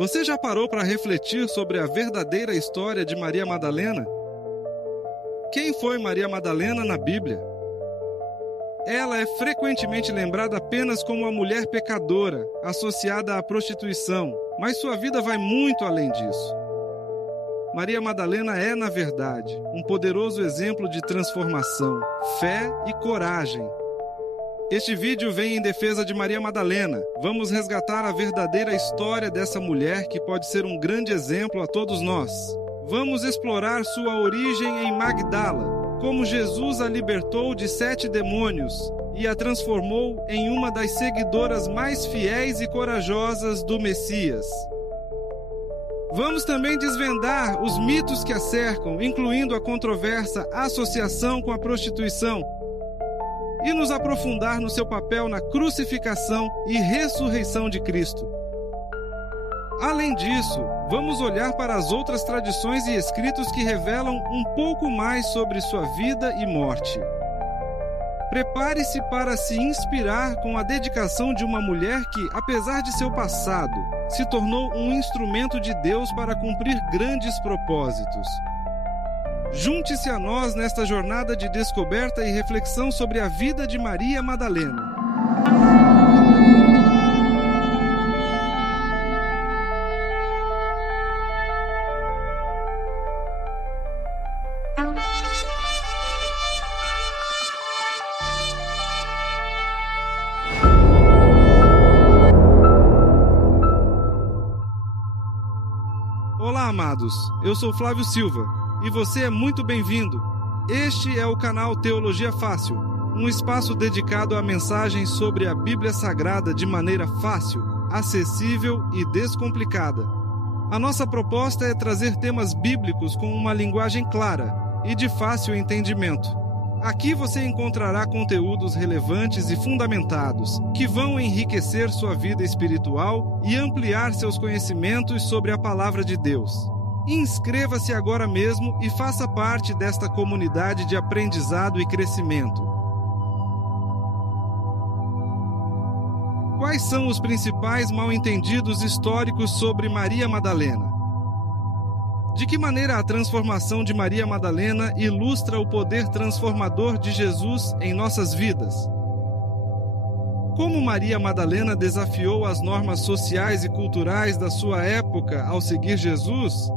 Você já parou para refletir sobre a verdadeira história de Maria Madalena? Quem foi Maria Madalena na Bíblia? Ela é frequentemente lembrada apenas como uma mulher pecadora, associada à prostituição, mas sua vida vai muito além disso. Maria Madalena é, na verdade, um poderoso exemplo de transformação, fé e coragem. Este vídeo vem em defesa de Maria Madalena. Vamos resgatar a verdadeira história dessa mulher que pode ser um grande exemplo a todos nós. Vamos explorar sua origem em Magdala, como Jesus a libertou de 7 demônios e a transformou em uma das seguidoras mais fiéis e corajosas do Messias. Vamos também desvendar os mitos que a cercam, incluindo a controversa associação com a prostituição, e nos aprofundar no seu papel na crucificação e ressurreição de Cristo. Além disso, vamos olhar para as outras tradições e escritos que revelam um pouco mais sobre sua vida e morte. Prepare-se para se inspirar com a dedicação de uma mulher que, apesar de seu passado, se tornou um instrumento de Deus para cumprir grandes propósitos. Junte-se a nós nesta jornada de descoberta e reflexão sobre a vida de Maria Madalena. Olá, amados. Eu sou Flávio Silva. E você é muito bem-vindo. Este é o canal Teologia Fácil, um espaço dedicado a mensagens sobre a Bíblia Sagrada de maneira fácil, acessível e descomplicada. A nossa proposta é trazer temas bíblicos com uma linguagem clara e de fácil entendimento. Aqui você encontrará conteúdos relevantes e fundamentados, que vão enriquecer sua vida espiritual e ampliar seus conhecimentos sobre a Palavra de Deus. Inscreva-se agora mesmo e faça parte desta comunidade de aprendizado e crescimento. Quais são os principais mal-entendidos históricos sobre Maria Madalena? De que maneira a transformação de Maria Madalena ilustra o poder transformador de Jesus em nossas vidas? Como Maria Madalena desafiou as normas sociais e culturais da sua época ao seguir Jesus?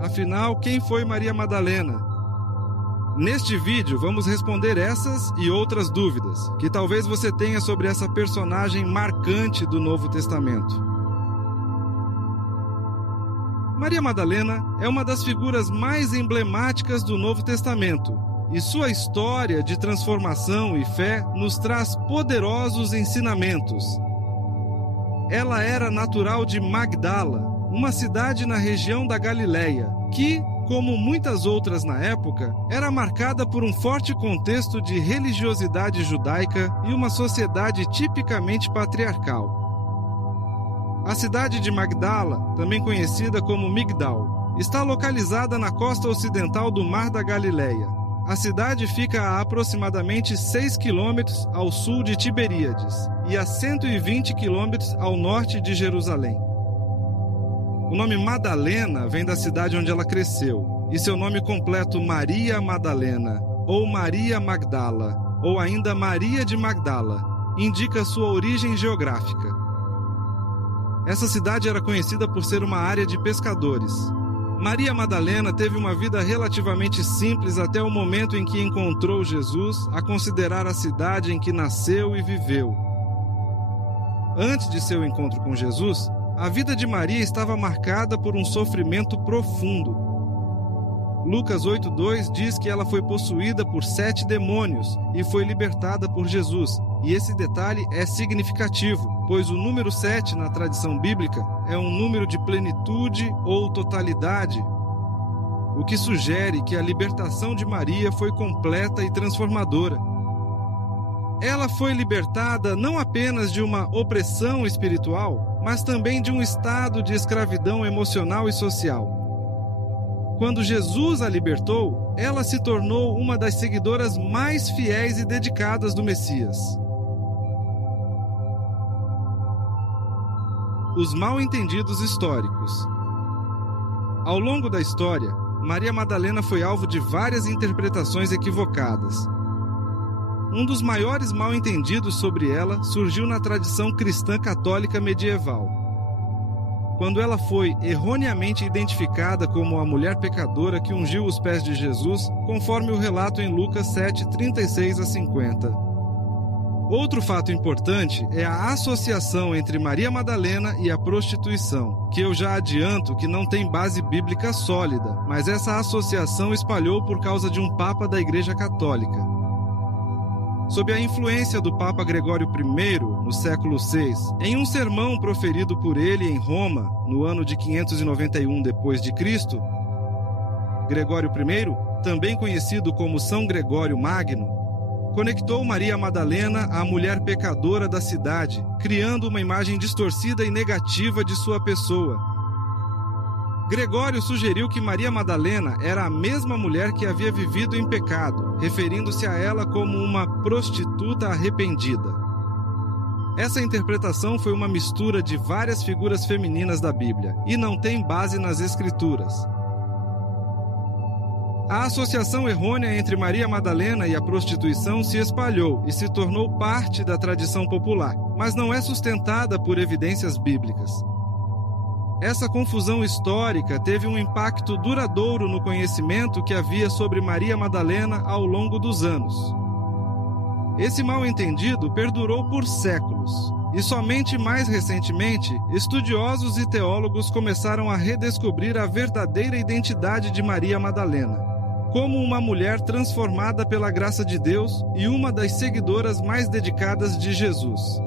Afinal, quem foi Maria Madalena? Neste vídeo, vamos responder essas e outras dúvidas que talvez você tenha sobre essa personagem marcante do Novo Testamento. Maria Madalena é uma das figuras mais emblemáticas do Novo Testamento, e sua história de transformação e fé nos traz poderosos ensinamentos. Ela era natural de Magdala, uma cidade na região da Galileia, que, como muitas outras na época, era marcada por um forte contexto de religiosidade judaica e uma sociedade tipicamente patriarcal. A cidade de Magdala, também conhecida como Migdal, está localizada na costa ocidental do Mar da Galileia. A cidade fica a aproximadamente 6 quilômetros ao sul de Tiberíades e a 120 quilômetros ao norte de Jerusalém. O nome Madalena vem da cidade onde ela cresceu, e seu nome completo Maria Madalena, ou Maria Magdala, ou ainda Maria de Magdala, indica sua origem geográfica. Essa cidade era conhecida por ser uma área de pescadores. Maria Madalena teve uma vida relativamente simples até o momento em que encontrou Jesus, a considerar a cidade em que nasceu e viveu. Antes de seu encontro com Jesus, a vida de Maria estava marcada por um sofrimento profundo. Lucas 8:2 diz que ela foi possuída por 7 demônios e foi libertada por Jesus. E esse detalhe é significativo, pois o número 7 na tradição bíblica é um número de plenitude ou totalidade, o que sugere que a libertação de Maria foi completa e transformadora. Ela foi libertada não apenas de uma opressão espiritual, mas também de um estado de escravidão emocional e social. Quando Jesus a libertou, ela se tornou uma das seguidoras mais fiéis e dedicadas do Messias. Os mal-entendidos históricos. Ao longo da história, Maria Madalena foi alvo de várias interpretações equivocadas. Um dos maiores mal-entendidos sobre ela surgiu na tradição cristã católica medieval, quando ela foi erroneamente identificada como a mulher pecadora que ungiu os pés de Jesus, conforme o relato em Lucas 7, 36 a 50. Outro fato importante é a associação entre Maria Madalena e a prostituição, que eu já adianto que não tem base bíblica sólida, mas essa associação espalhou por causa de um papa da Igreja Católica. Sob a influência do Papa Gregório I, no século VI, em um sermão proferido por ele em Roma, no ano de 591 d.C., Gregório I, também conhecido como São Gregório Magno, conectou Maria Madalena à mulher pecadora da cidade, criando uma imagem distorcida e negativa de sua pessoa. Gregório sugeriu que Maria Madalena era a mesma mulher que havia vivido em pecado, referindo-se a ela como uma prostituta arrependida. Essa interpretação foi uma mistura de várias figuras femininas da Bíblia e não tem base nas Escrituras. A associação errônea entre Maria Madalena e a prostituição se espalhou e se tornou parte da tradição popular, mas não é sustentada por evidências bíblicas. Essa confusão histórica teve um impacto duradouro no conhecimento que havia sobre Maria Madalena ao longo dos anos. Esse mal-entendido perdurou por séculos, e somente mais recentemente, estudiosos e teólogos começaram a redescobrir a verdadeira identidade de Maria Madalena, como uma mulher transformada pela graça de Deus e uma das seguidoras mais dedicadas de Jesus.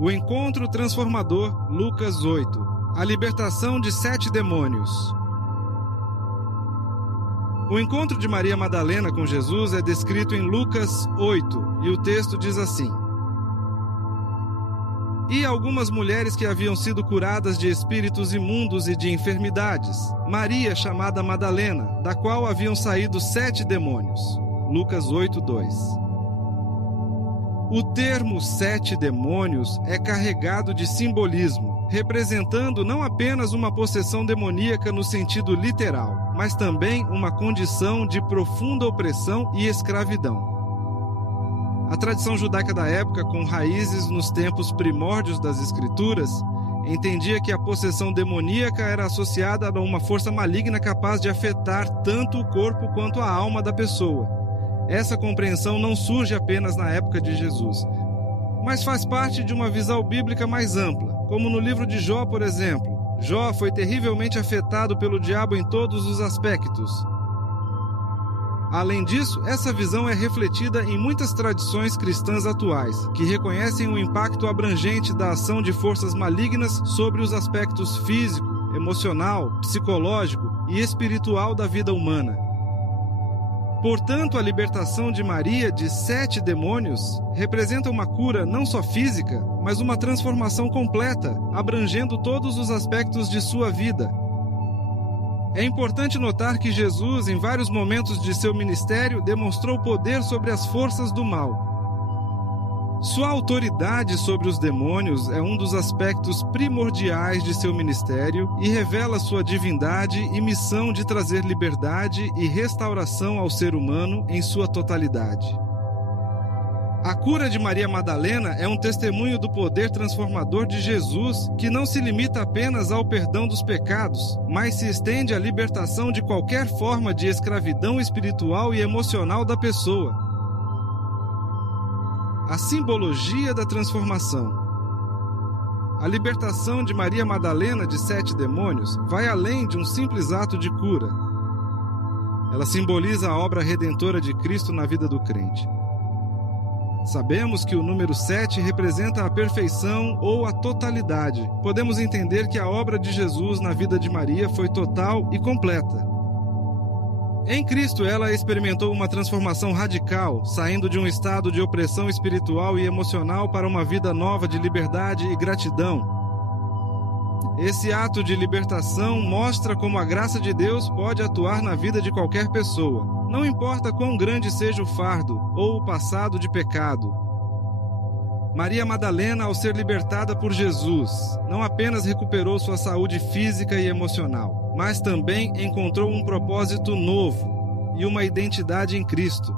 O encontro transformador, Lucas 8. A libertação de 7 demônios. O encontro de Maria Madalena com Jesus é descrito em Lucas 8, e o texto diz assim: E algumas mulheres que haviam sido curadas de espíritos imundos e de enfermidades. Maria, chamada Madalena, da qual haviam saído 7 demônios. Lucas 8, 2. O termo 7 demônios é carregado de simbolismo, representando não apenas uma possessão demoníaca no sentido literal, mas também uma condição de profunda opressão e escravidão. A tradição judaica da época, com raízes nos tempos primórdios das Escrituras, entendia que a possessão demoníaca era associada a uma força maligna capaz de afetar tanto o corpo quanto a alma da pessoa. Essa compreensão não surge apenas na época de Jesus, mas faz parte de uma visão bíblica mais ampla, como no livro de Jó, por exemplo. Jó foi terrivelmente afetado pelo diabo em todos os aspectos. Além disso, essa visão é refletida em muitas tradições cristãs atuais, que reconhecem o impacto abrangente da ação de forças malignas sobre os aspectos físico, emocional, psicológico e espiritual da vida humana. Portanto, a libertação de Maria de 7 demônios representa uma cura não só física, mas uma transformação completa, abrangendo todos os aspectos de sua vida. É importante notar que Jesus, em vários momentos de seu ministério, demonstrou poder sobre as forças do mal. Sua autoridade sobre os demônios é um dos aspectos primordiais de seu ministério e revela sua divindade e missão de trazer liberdade e restauração ao ser humano em sua totalidade. A cura de Maria Madalena é um testemunho do poder transformador de Jesus, que não se limita apenas ao perdão dos pecados, mas se estende à libertação de qualquer forma de escravidão espiritual e emocional da pessoa. A simbologia da transformação. A libertação de Maria Madalena de 7 demônios vai além de um simples ato de cura. Ela simboliza a obra redentora de Cristo na vida do crente. Sabemos que o número 7 representa a perfeição ou a totalidade. Podemos entender que a obra de Jesus na vida de Maria foi total e completa. Em Cristo, ela experimentou uma transformação radical, saindo de um estado de opressão espiritual e emocional para uma vida nova de liberdade e gratidão. Esse ato de libertação mostra como a graça de Deus pode atuar na vida de qualquer pessoa, não importa quão grande seja o fardo ou o passado de pecado. Maria Madalena, ao ser libertada por Jesus, não apenas recuperou sua saúde física e emocional, mas também encontrou um propósito novo e uma identidade em Cristo.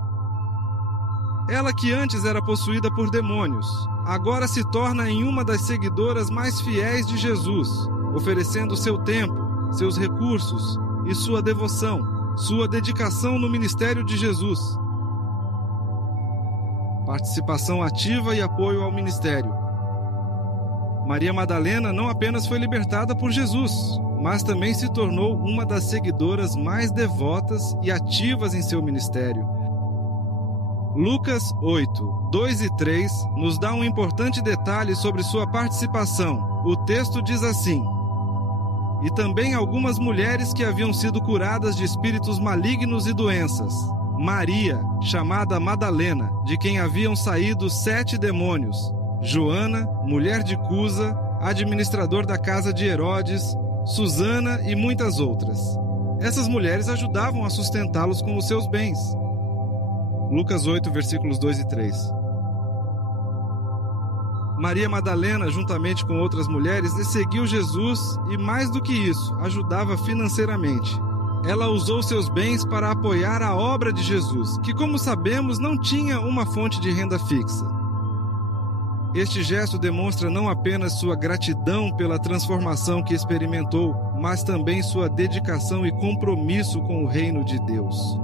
Ela, que antes era possuída por demônios, agora se torna em uma das seguidoras mais fiéis de Jesus, oferecendo seu tempo, seus recursos e sua devoção, sua dedicação no ministério de Jesus. Participação ativa e apoio ao ministério. Maria Madalena não apenas foi libertada por Jesus, mas também se tornou uma das seguidoras mais devotas e ativas em seu ministério. Lucas 8, 2 e 3 nos dá um importante detalhe sobre sua participação. O texto diz assim: e também algumas mulheres que haviam sido curadas de espíritos malignos e doenças. Maria, chamada Madalena, de quem haviam saído 7 demônios. Joana, mulher de Cusa, administrador da casa de Herodes, Susana e muitas outras. Essas mulheres ajudavam a sustentá-los com os seus bens. Lucas 8, versículos 2 e 3. Maria Madalena, juntamente com outras mulheres, seguiu Jesus e, mais do que isso, ajudava financeiramente. Ela usou seus bens para apoiar a obra de Jesus, que, como sabemos, não tinha uma fonte de renda fixa. Este gesto demonstra não apenas sua gratidão pela transformação que experimentou, mas também sua dedicação e compromisso com o reino de Deus.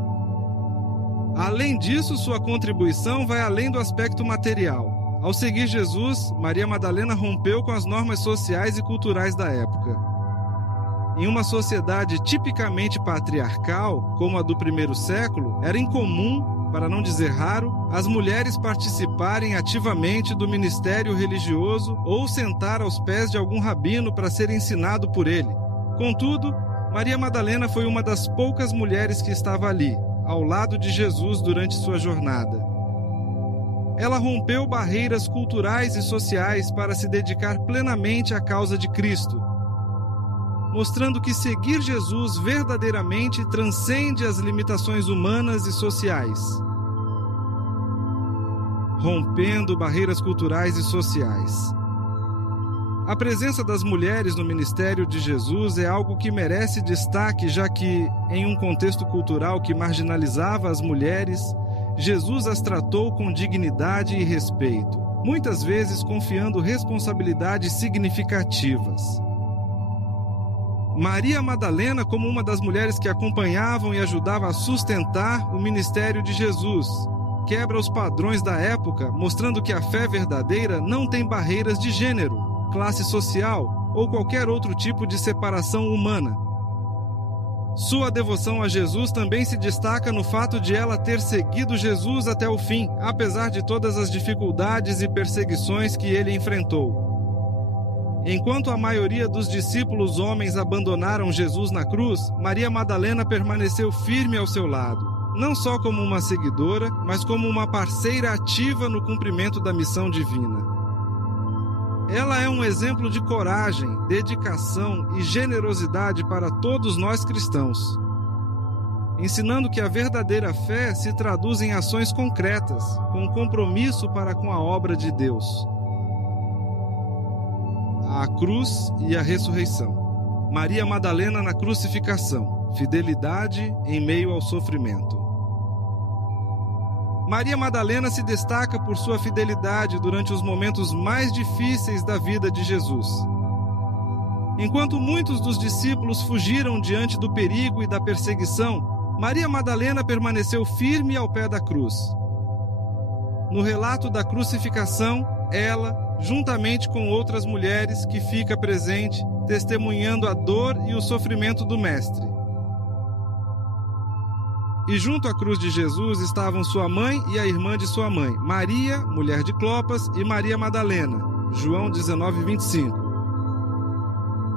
Além disso, sua contribuição vai além do aspecto material. Ao seguir Jesus, Maria Madalena rompeu com as normas sociais e culturais da época. Em uma sociedade tipicamente patriarcal, como a do primeiro século, era incomum, para não dizer raro, as mulheres participarem ativamente do ministério religioso ou sentar aos pés de algum rabino para ser ensinado por ele. Contudo, Maria Madalena foi uma das poucas mulheres que estava ali, ao lado de Jesus durante sua jornada. Ela rompeu barreiras culturais e sociais para se dedicar plenamente à causa de Cristo, mostrando que seguir Jesus verdadeiramente transcende as limitações humanas e sociais. Rompendo barreiras culturais e sociais. A presença das mulheres no ministério de Jesus é algo que merece destaque, já que, em um contexto cultural que marginalizava as mulheres, Jesus as tratou com dignidade e respeito, muitas vezes confiando responsabilidades significativas. Maria Madalena, como uma das mulheres que acompanhavam e ajudavam a sustentar o ministério de Jesus, quebra os padrões da época, mostrando que a fé verdadeira não tem barreiras de gênero, classe social ou qualquer outro tipo de separação humana. Sua devoção a Jesus também se destaca no fato de ela ter seguido Jesus até o fim, apesar de todas as dificuldades e perseguições que ele enfrentou. Enquanto a maioria dos discípulos homens abandonaram Jesus na cruz, Maria Madalena permaneceu firme ao seu lado, não só como uma seguidora, mas como uma parceira ativa no cumprimento da missão divina. Ela é um exemplo de coragem, dedicação e generosidade para todos nós cristãos, ensinando que a verdadeira fé se traduz em ações concretas, com compromisso para com a obra de Deus. A cruz e a ressurreição. Maria Madalena na crucificação. Fidelidade em meio ao sofrimento. Maria Madalena se destaca por sua fidelidade durante os momentos mais difíceis da vida de Jesus. Enquanto muitos dos discípulos fugiram diante do perigo e da perseguição, Maria Madalena permaneceu firme ao pé da cruz. No relato da crucificação, ela, juntamente com outras mulheres, que fica presente, testemunhando a dor e o sofrimento do Mestre. E junto à cruz de Jesus estavam sua mãe e a irmã de sua mãe, Maria, mulher de Clopas, e Maria Madalena, João 19, 25.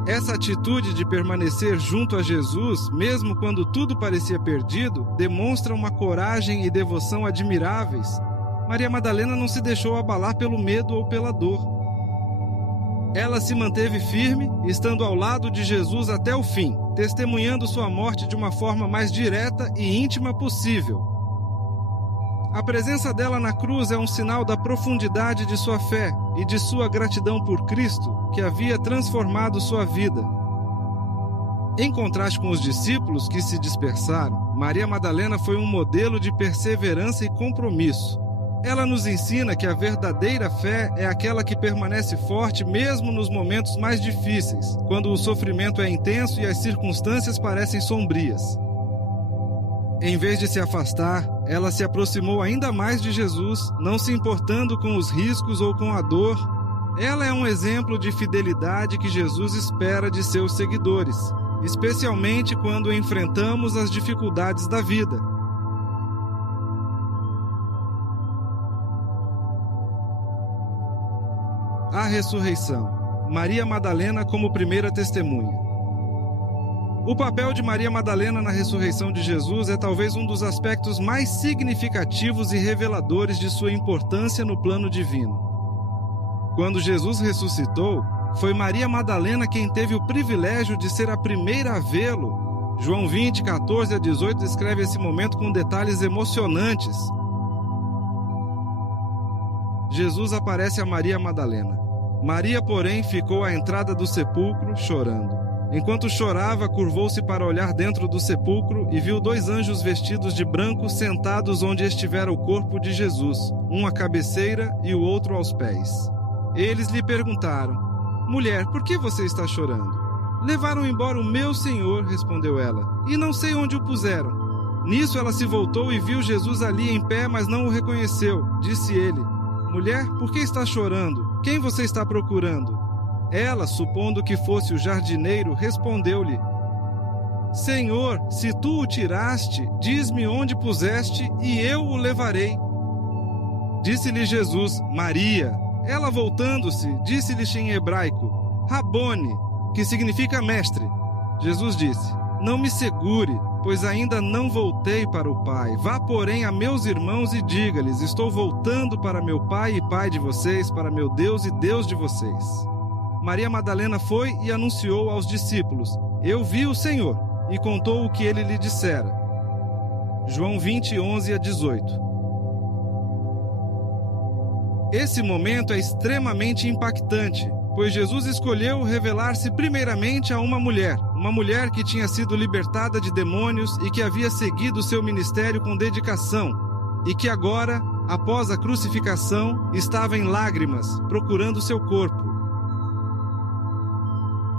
Essa atitude de permanecer junto a Jesus, mesmo quando tudo parecia perdido, demonstra uma coragem e devoção admiráveis. Maria Madalena não se deixou abalar pelo medo ou pela dor. Ela se manteve firme, estando ao lado de Jesus até o fim, testemunhando sua morte de uma forma mais direta e íntima possível. A presença dela na cruz é um sinal da profundidade de sua fé e de sua gratidão por Cristo, que havia transformado sua vida. Em contraste com os discípulos que se dispersaram, Maria Madalena foi um modelo de perseverança e compromisso. Ela nos ensina que a verdadeira fé é aquela que permanece forte mesmo nos momentos mais difíceis, quando o sofrimento é intenso e as circunstâncias parecem sombrias. Em vez de se afastar, ela se aproximou ainda mais de Jesus, não se importando com os riscos ou com a dor. Ela é um exemplo de fidelidade que Jesus espera de seus seguidores, especialmente quando enfrentamos as dificuldades da vida. A ressurreição. Maria Madalena como primeira testemunha. O papel de Maria Madalena na ressurreição de Jesus é talvez um dos aspectos mais significativos e reveladores de sua importância no plano divino. Quando Jesus ressuscitou, foi Maria Madalena quem teve o privilégio de ser a primeira a vê-lo. João 20, 14 a 18 descreve esse momento com detalhes emocionantes. Jesus aparece a Maria Madalena. Maria, porém, ficou à entrada do sepulcro, chorando. Enquanto chorava, curvou-se para olhar dentro do sepulcro e viu 2 anjos vestidos de branco sentados onde estivera o corpo de Jesus, um à cabeceira e o outro aos pés. Eles lhe perguntaram: Mulher, por que você está chorando? Levaram embora o meu Senhor, respondeu ela, e não sei onde o puseram. Nisso ela se voltou e viu Jesus ali em pé, mas não o reconheceu. Disse ele: Mulher, por que está chorando? Quem você está procurando? Ela, supondo que fosse o jardineiro, respondeu-lhe: Senhor, se tu o tiraste, diz-me onde puseste, e eu o levarei. Disse-lhe Jesus: Maria. Ela, voltando-se, disse-lhe em hebraico: Rabone, que significa mestre. Jesus disse: Não me segure, pois ainda não voltei para o Pai. Vá, porém, a meus irmãos e diga-lhes: Estou voltando para meu Pai e Pai de vocês, para meu Deus e Deus de vocês. Maria Madalena foi e anunciou aos discípulos: Eu vi o Senhor, e contou o que ele lhe dissera. João 20, 11 a 18. Esse momento é extremamente impactante, pois Jesus escolheu revelar-se primeiramente a uma mulher que tinha sido libertada de demônios e que havia seguido seu ministério com dedicação, e que agora, após a crucificação, estava em lágrimas, procurando seu corpo.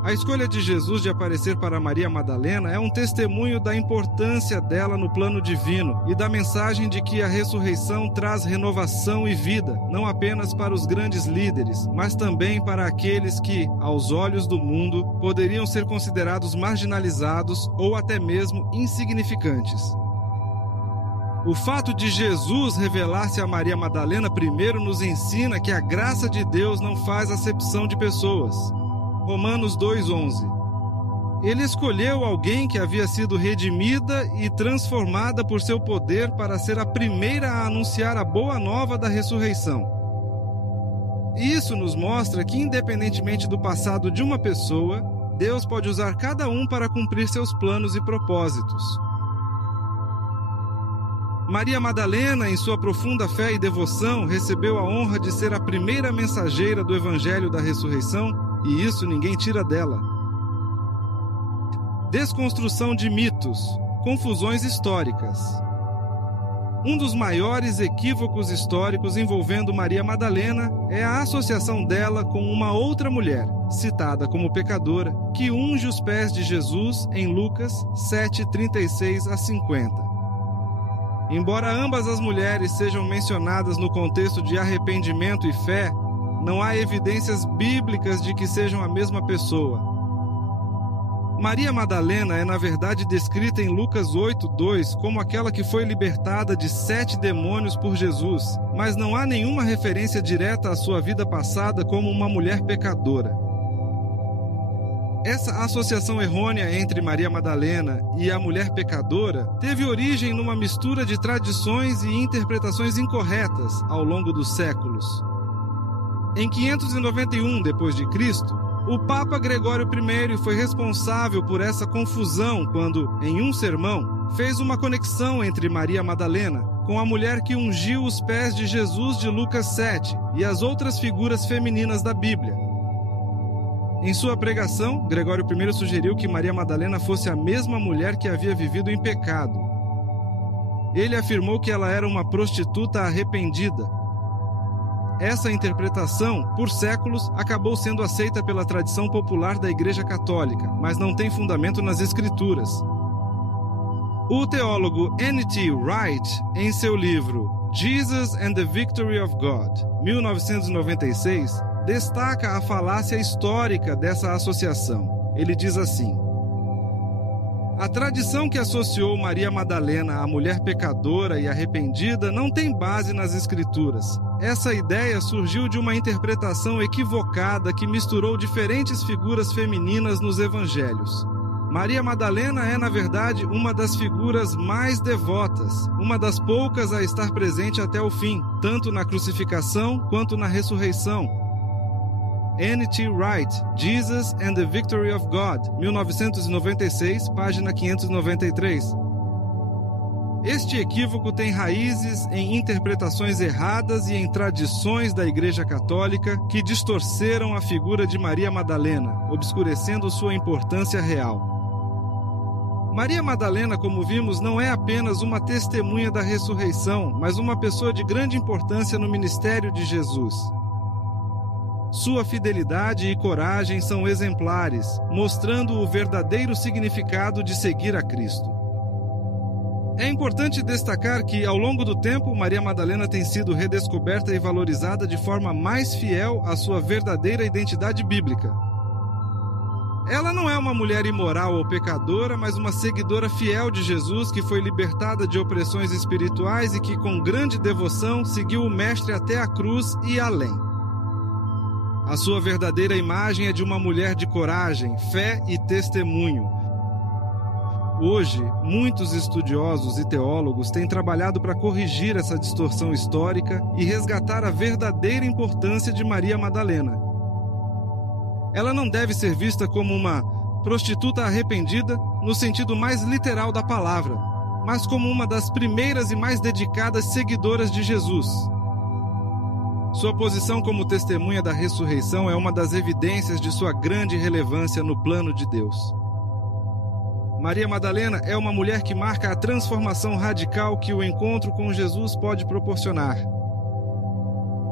A escolha de Jesus de aparecer para Maria Madalena é um testemunho da importância dela no plano divino e da mensagem de que a ressurreição traz renovação e vida, não apenas para os grandes líderes, mas também para aqueles que, aos olhos do mundo, poderiam ser considerados marginalizados ou até mesmo insignificantes. O fato de Jesus revelar-se a Maria Madalena primeiro nos ensina que a graça de Deus não faz acepção de pessoas. Romanos 2:11. Ele escolheu alguém que havia sido redimida e transformada por seu poder para ser a primeira a anunciar a boa nova da ressurreição. Isso nos mostra que, independentemente do passado de uma pessoa, Deus pode usar cada um para cumprir seus planos e propósitos. Maria Madalena, em sua profunda fé e devoção, recebeu a honra de ser a primeira mensageira do Evangelho da ressurreição, e isso ninguém tira dela. Desconstrução de mitos, confusões históricas. Um dos maiores equívocos históricos envolvendo Maria Madalena é a associação dela com uma outra mulher, citada como pecadora, que unge os pés de Jesus em Lucas 7:36 a 50. Embora ambas as mulheres sejam mencionadas no contexto de arrependimento e fé, não há evidências bíblicas de que sejam a mesma pessoa. Maria Madalena é, na verdade, descrita em Lucas 8:2 como aquela que foi libertada de 7 demônios por Jesus, mas não há nenhuma referência direta à sua vida passada como uma mulher pecadora. Essa associação errônea entre Maria Madalena e a mulher pecadora teve origem numa mistura de tradições e interpretações incorretas ao longo dos séculos. Em 591 d.C., o Papa Gregório I foi responsável por essa confusão quando, em um sermão, fez uma conexão entre Maria Madalena, com a mulher que ungiu os pés de Jesus de Lucas 7 e as outras figuras femininas da Bíblia. Em sua pregação, Gregório I sugeriu que Maria Madalena fosse a mesma mulher que havia vivido em pecado. Ele afirmou que ela era uma prostituta arrependida. Essa interpretação, por séculos, acabou sendo aceita pela tradição popular da Igreja Católica, mas não tem fundamento nas Escrituras. O teólogo N.T. Wright, em seu livro Jesus and the Victory of God, 1996, destaca a falácia histórica dessa associação. Ele diz assim: a tradição que associou Maria Madalena à mulher pecadora e arrependida não tem base nas Escrituras. Essa ideia surgiu de uma interpretação equivocada que misturou diferentes figuras femininas nos evangelhos. Maria Madalena é, na verdade, uma das figuras mais devotas, uma das poucas a estar presente até o fim, tanto na crucificação quanto na ressurreição. N.T. Wright, Jesus and the Victory of God, 1996, página 593. Este equívoco tem raízes em interpretações erradas e em tradições da Igreja Católica que distorceram a figura de Maria Madalena, obscurecendo sua importância real. Maria Madalena, como vimos, não é apenas uma testemunha da ressurreição, mas uma pessoa de grande importância no ministério de Jesus. Sua fidelidade e coragem são exemplares, mostrando o verdadeiro significado de seguir a Cristo. É importante destacar que, ao longo do tempo, Maria Madalena tem sido redescoberta e valorizada de forma mais fiel à sua verdadeira identidade bíblica. Ela não é uma mulher imoral ou pecadora, mas uma seguidora fiel de Jesus que foi libertada de opressões espirituais e que, com grande devoção, seguiu o Mestre até a cruz e além. A sua verdadeira imagem é de uma mulher de coragem, fé e testemunho. Hoje, muitos estudiosos e teólogos têm trabalhado para corrigir essa distorção histórica e resgatar a verdadeira importância de Maria Madalena. Ela não deve ser vista como uma prostituta arrependida no sentido mais literal da palavra, mas como uma das primeiras e mais dedicadas seguidoras de Jesus. Sua posição como testemunha da ressurreição é uma das evidências de sua grande relevância no plano de Deus. Maria Madalena é uma mulher que marca a transformação radical que o encontro com Jesus pode proporcionar.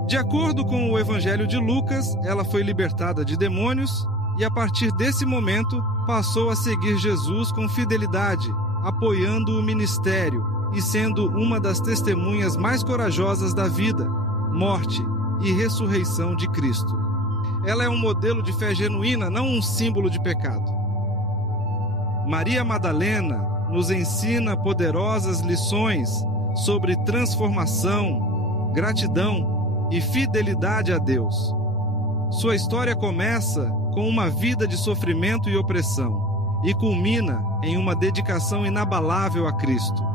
De acordo com o Evangelho de Lucas, ela foi libertada de demônios e, a partir desse momento, passou a seguir Jesus com fidelidade, apoiando o ministério e sendo uma das testemunhas mais corajosas da vida, morte e ressurreição de Cristo. Ela é um modelo de fé genuína, não um símbolo de pecado. Maria Madalena nos ensina poderosas lições sobre transformação, gratidão e fidelidade a Deus. Sua história começa com uma vida de sofrimento e opressão e culmina em uma dedicação inabalável a Cristo.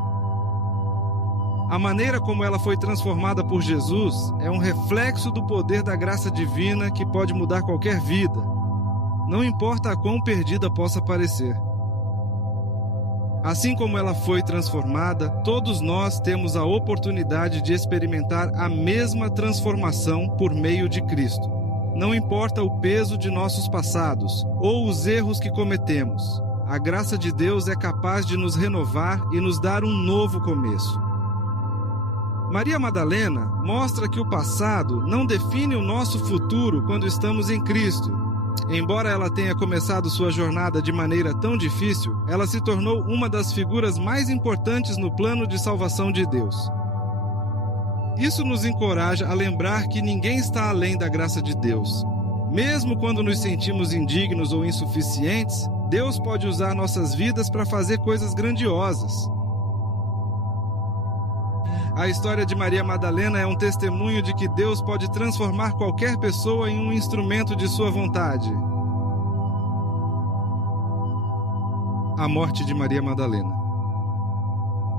A maneira como ela foi transformada por Jesus é um reflexo do poder da graça divina que pode mudar qualquer vida, não importa a quão perdida possa parecer. Assim como ela foi transformada, todos nós temos a oportunidade de experimentar a mesma transformação por meio de Cristo. Não importa o peso de nossos passados ou os erros que cometemos, a graça de Deus é capaz de nos renovar e nos dar um novo começo. Maria Madalena mostra que o passado não define o nosso futuro quando estamos em Cristo. Embora ela tenha começado sua jornada de maneira tão difícil, ela se tornou uma das figuras mais importantes no plano de salvação de Deus. Isso nos encoraja a lembrar que ninguém está além da graça de Deus. Mesmo quando nos sentimos indignos ou insuficientes, Deus pode usar nossas vidas para fazer coisas grandiosas. A história de Maria Madalena é um testemunho de que Deus pode transformar qualquer pessoa em um instrumento de sua vontade. A morte de Maria Madalena.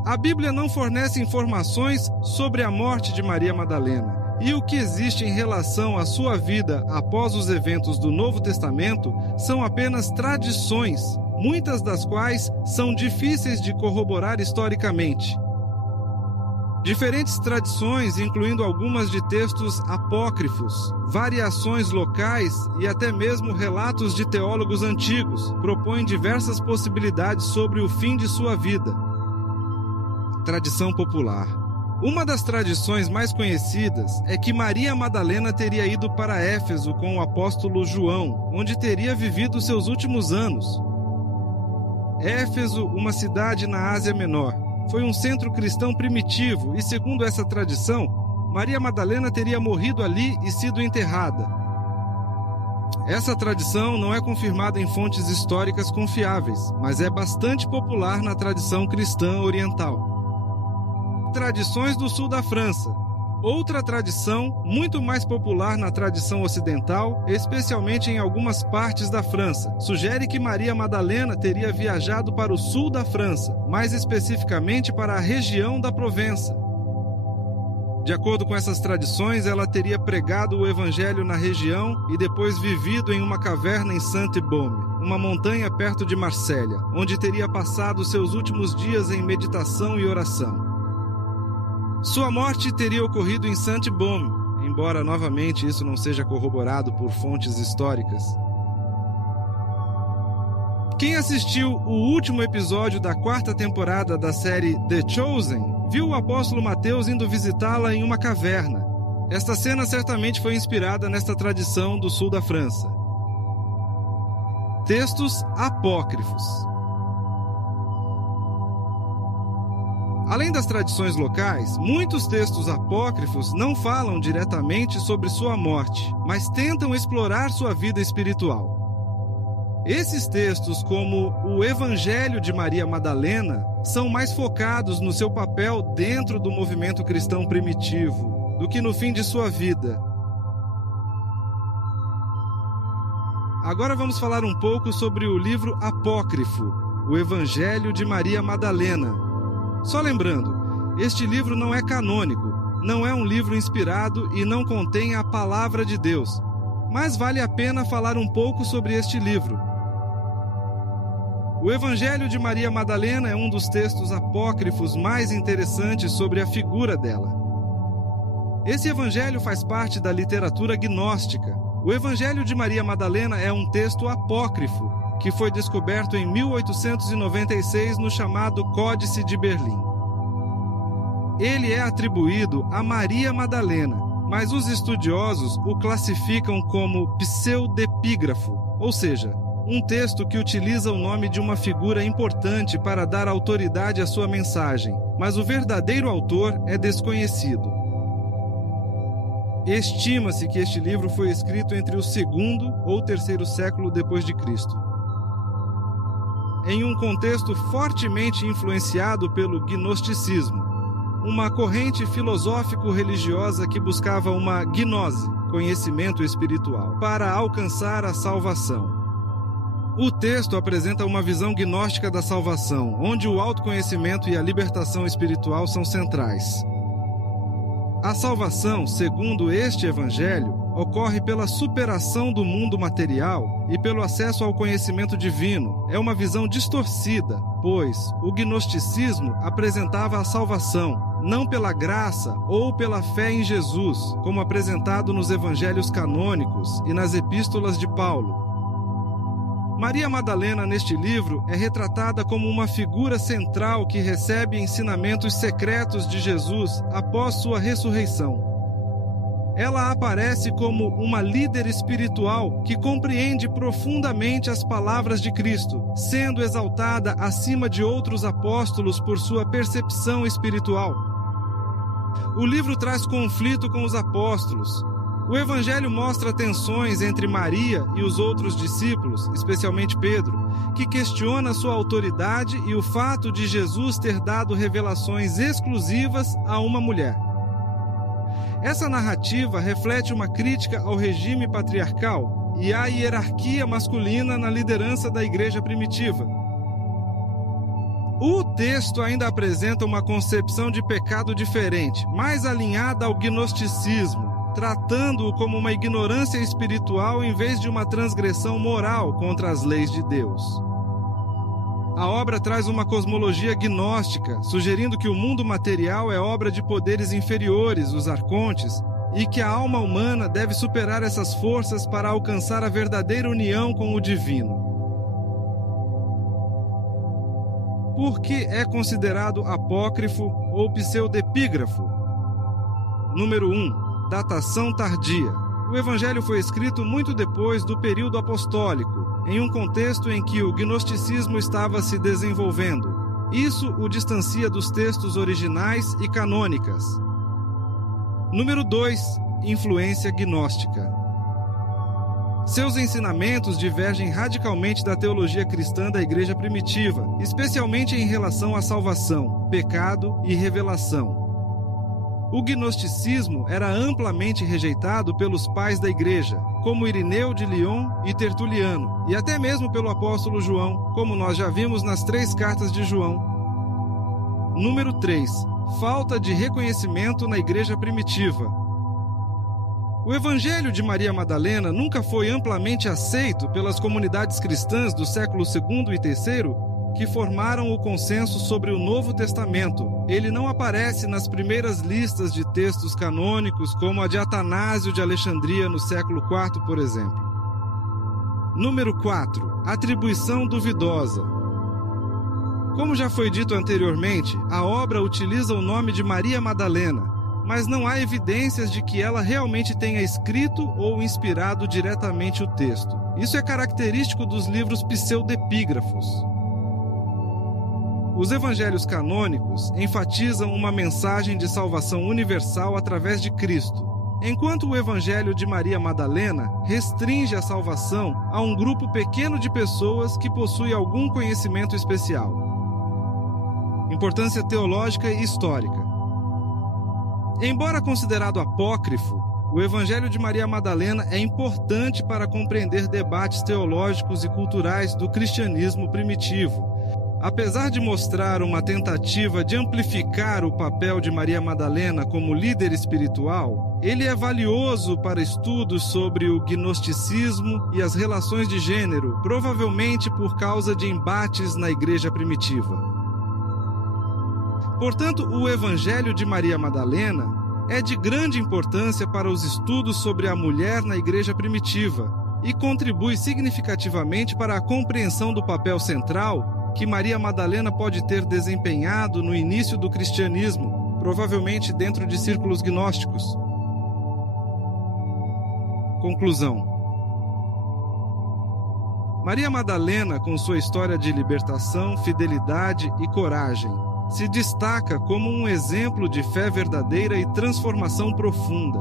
A Bíblia não fornece informações sobre a morte de Maria Madalena, e o que existe em relação à sua vida após os eventos do Novo Testamento são apenas tradições, muitas das quais são difíceis de corroborar historicamente. Diferentes tradições, incluindo algumas de textos apócrifos, variações locais e até mesmo relatos de teólogos antigos, propõem diversas possibilidades sobre o fim de sua vida. Tradição popular. Uma das tradições mais conhecidas é que Maria Madalena teria ido para Éfeso com o apóstolo João, onde teria vivido seus últimos anos. Éfeso, uma cidade na Ásia Menor, foi um centro cristão primitivo e, segundo essa tradição, Maria Madalena teria morrido ali e sido enterrada. Essa tradição não é confirmada em fontes históricas confiáveis, mas é bastante popular na tradição cristã oriental. Tradições do sul da França. Outra tradição, muito mais popular na tradição ocidental, especialmente em algumas partes da França, sugere que Maria Madalena teria viajado para o sul da França, mais especificamente para a região da Provença. De acordo com essas tradições, ela teria pregado o evangelho na região e depois vivido em uma caverna em Saint-Baume, uma montanha perto de Marsella, onde teria passado seus últimos dias em meditação e oração. Sua morte teria ocorrido em Saint-Baume, embora novamente isso não seja corroborado por fontes históricas. Quem assistiu o último episódio da 4ª temporada da série The Chosen, viu o apóstolo Mateus indo visitá-la em uma caverna. Esta cena certamente foi inspirada nesta tradição do sul da França. Textos apócrifos. Além das tradições locais, muitos textos apócrifos não falam diretamente sobre sua morte, mas tentam explorar sua vida espiritual. Esses textos, como o Evangelho de Maria Madalena, são mais focados no seu papel dentro do movimento cristão primitivo do que no fim de sua vida. Agora vamos falar um pouco sobre o livro apócrifo, o Evangelho de Maria Madalena. Só lembrando, este livro não é canônico, não é um livro inspirado e não contém a palavra de Deus, mas vale a pena falar um pouco sobre este livro. O Evangelho de Maria Madalena é um dos textos apócrifos mais interessantes sobre a figura dela. Esse evangelho faz parte da literatura gnóstica. O Evangelho de Maria Madalena é um texto apócrifo, que foi descoberto em 1896 no chamado Códice de Berlim. Ele é atribuído a Maria Madalena, mas os estudiosos o classificam como pseudepígrafo, ou seja, um texto que utiliza o nome de uma figura importante para dar autoridade à sua mensagem, mas o verdadeiro autor é desconhecido. Estima-se que este livro foi escrito entre o 2º ou 3º século depois de Cristo. Em um contexto fortemente influenciado pelo gnosticismo, uma corrente filosófico-religiosa que buscava uma gnose, conhecimento espiritual, para alcançar a salvação. O texto apresenta uma visão gnóstica da salvação, onde o autoconhecimento e a libertação espiritual são centrais. A salvação, segundo este evangelho, ocorre pela superação do mundo material e pelo acesso ao conhecimento divino. É uma visão distorcida, pois o gnosticismo apresentava a salvação não pela graça ou pela fé em Jesus, como apresentado nos evangelhos canônicos e nas epístolas de Paulo. Maria Madalena, neste livro, é retratada como uma figura central que recebe ensinamentos secretos de Jesus após sua ressurreição. Ela aparece como uma líder espiritual que compreende profundamente as palavras de Cristo, sendo exaltada acima de outros apóstolos por sua percepção espiritual. O livro traz conflito com os apóstolos. O Evangelho mostra tensões entre Maria e os outros discípulos, especialmente Pedro, que questiona sua autoridade e o fato de Jesus ter dado revelações exclusivas a uma mulher. Essa narrativa reflete uma crítica ao regime patriarcal e à hierarquia masculina na liderança da igreja primitiva. O texto ainda apresenta uma concepção de pecado diferente, mais alinhada ao gnosticismo, tratando-o como uma ignorância espiritual em vez de uma transgressão moral contra as leis de Deus. A obra traz uma cosmologia gnóstica, sugerindo que o mundo material é obra de poderes inferiores, os arcontes, e que a alma humana deve superar essas forças para alcançar a verdadeira união com o divino. Por que é considerado apócrifo ou pseudepígrafo? Número 1. Datação tardia. O Evangelho foi escrito muito depois do período apostólico, em um contexto em que o gnosticismo estava se desenvolvendo. Isso o distancia dos textos originais e canônicas. Número 2. Influência gnóstica. Seus ensinamentos divergem radicalmente da teologia cristã da igreja primitiva, especialmente em relação à salvação, pecado e revelação. O gnosticismo era amplamente rejeitado pelos pais da igreja, como Irineu de Lyon e Tertuliano, e até mesmo pelo apóstolo João, como nós já vimos nas 3 cartas de João. Número 3. Falta de reconhecimento na igreja primitiva. O Evangelho de Maria Madalena nunca foi amplamente aceito pelas comunidades cristãs do século II e III, que formaram o consenso sobre o Novo Testamento. Ele não aparece nas primeiras listas de textos canônicos, como a de Atanásio de Alexandria no século IV, por exemplo. Número 4. Atribuição duvidosa. Como já foi dito anteriormente, a obra utiliza o nome de Maria Madalena, mas não há evidências de que ela realmente tenha escrito ou inspirado diretamente o texto. Isso é característico dos livros pseudepígrafos. Os evangelhos canônicos enfatizam uma mensagem de salvação universal através de Cristo, enquanto o evangelho de Maria Madalena restringe a salvação a um grupo pequeno de pessoas que possui algum conhecimento especial. Importância teológica e histórica. Embora considerado apócrifo, o evangelho de Maria Madalena é importante para compreender debates teológicos e culturais do cristianismo primitivo. Apesar de mostrar uma tentativa de amplificar o papel de Maria Madalena como líder espiritual, ele é valioso para estudos sobre o gnosticismo e as relações de gênero, provavelmente por causa de embates na igreja primitiva. Portanto, o Evangelho de Maria Madalena é de grande importância para os estudos sobre a mulher na igreja primitiva e contribui significativamente para a compreensão do papel central que Maria Madalena pode ter desempenhado no início do cristianismo, provavelmente dentro de círculos gnósticos. Conclusão. Maria Madalena, com sua história de libertação, fidelidade e coragem, se destaca como um exemplo de fé verdadeira e transformação profunda.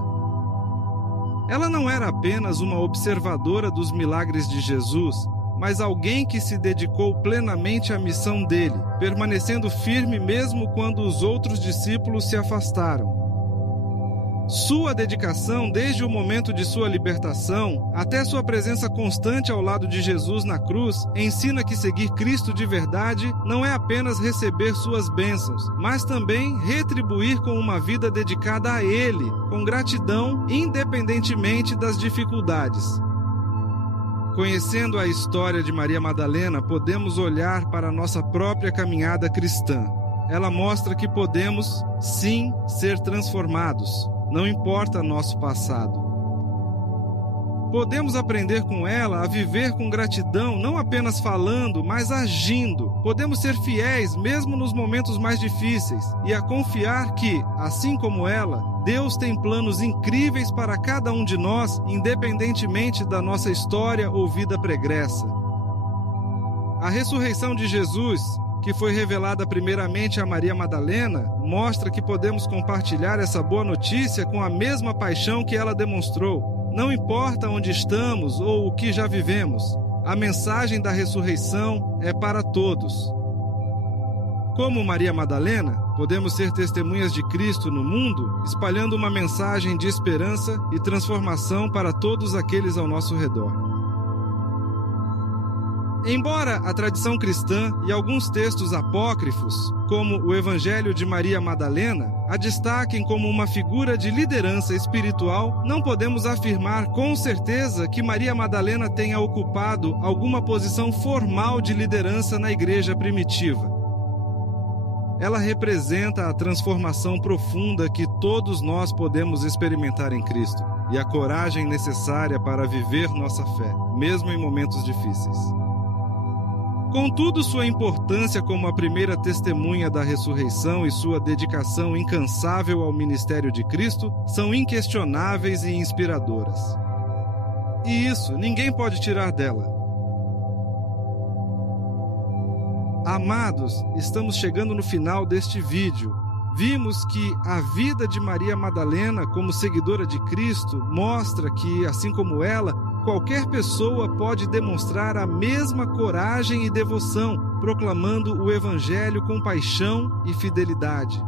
Ela não era apenas uma observadora dos milagres de Jesus, mas alguém que se dedicou plenamente à missão dele, permanecendo firme mesmo quando os outros discípulos se afastaram. Sua dedicação desde o momento de sua libertação até sua presença constante ao lado de Jesus na cruz ensina que seguir Cristo de verdade não é apenas receber suas bênçãos, mas também retribuir com uma vida dedicada a Ele, com gratidão, independentemente das dificuldades. Conhecendo a história de Maria Madalena, podemos olhar para a nossa própria caminhada cristã. Ela mostra que podemos, sim, ser transformados. Não importa nosso passado. Podemos aprender com ela a viver com gratidão, não apenas falando, mas agindo. Podemos ser fiéis mesmo nos momentos mais difíceis e a confiar que, assim como ela, Deus tem planos incríveis para cada um de nós, independentemente da nossa história ou vida pregressa. A ressurreição de Jesus, que foi revelada primeiramente a Maria Madalena, mostra que podemos compartilhar essa boa notícia com a mesma paixão que ela demonstrou. Não importa onde estamos ou o que já vivemos, a mensagem da ressurreição é para todos. Como Maria Madalena, podemos ser testemunhas de Cristo no mundo, espalhando uma mensagem de esperança e transformação para todos aqueles ao nosso redor. Embora a tradição cristã e alguns textos apócrifos, como o Evangelho de Maria Madalena, a destaquem como uma figura de liderança espiritual, não podemos afirmar com certeza que Maria Madalena tenha ocupado alguma posição formal de liderança na igreja primitiva. Ela representa a transformação profunda que todos nós podemos experimentar em Cristo e a coragem necessária para viver nossa fé, mesmo em momentos difíceis. Contudo, sua importância como a primeira testemunha da ressurreição e sua dedicação incansável ao ministério de Cristo são inquestionáveis e inspiradoras. E isso ninguém pode tirar dela. Amados, estamos chegando no final deste vídeo. Vimos que a vida de Maria Madalena como seguidora de Cristo mostra que, assim como ela, qualquer pessoa pode demonstrar a mesma coragem e devoção, proclamando o Evangelho com paixão e fidelidade.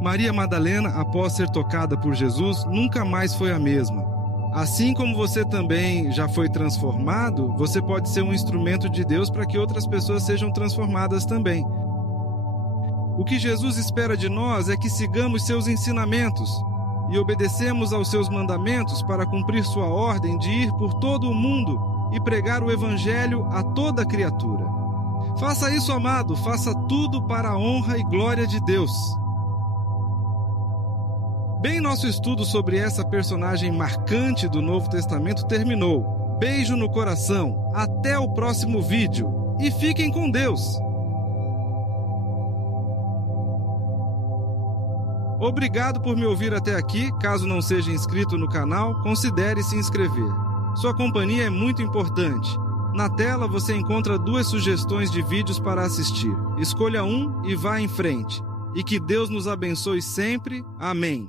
Maria Madalena, após ser tocada por Jesus, nunca mais foi a mesma. Assim como você também já foi transformado, você pode ser um instrumento de Deus para que outras pessoas sejam transformadas também. O que Jesus espera de nós é que sigamos seus ensinamentos e obedecemos aos seus mandamentos para cumprir sua ordem de ir por todo o mundo e pregar o Evangelho a toda criatura. Faça isso, amado, faça tudo para a honra e glória de Deus. Bem, nosso estudo sobre essa personagem marcante do Novo Testamento terminou. Beijo no coração, até o próximo vídeo e fiquem com Deus! Obrigado por me ouvir até aqui. Caso não seja inscrito no canal, considere se inscrever. Sua companhia é muito importante. Na tela você encontra 2 sugestões de vídeos para assistir. Escolha um e vá em frente. E que Deus nos abençoe sempre. Amém.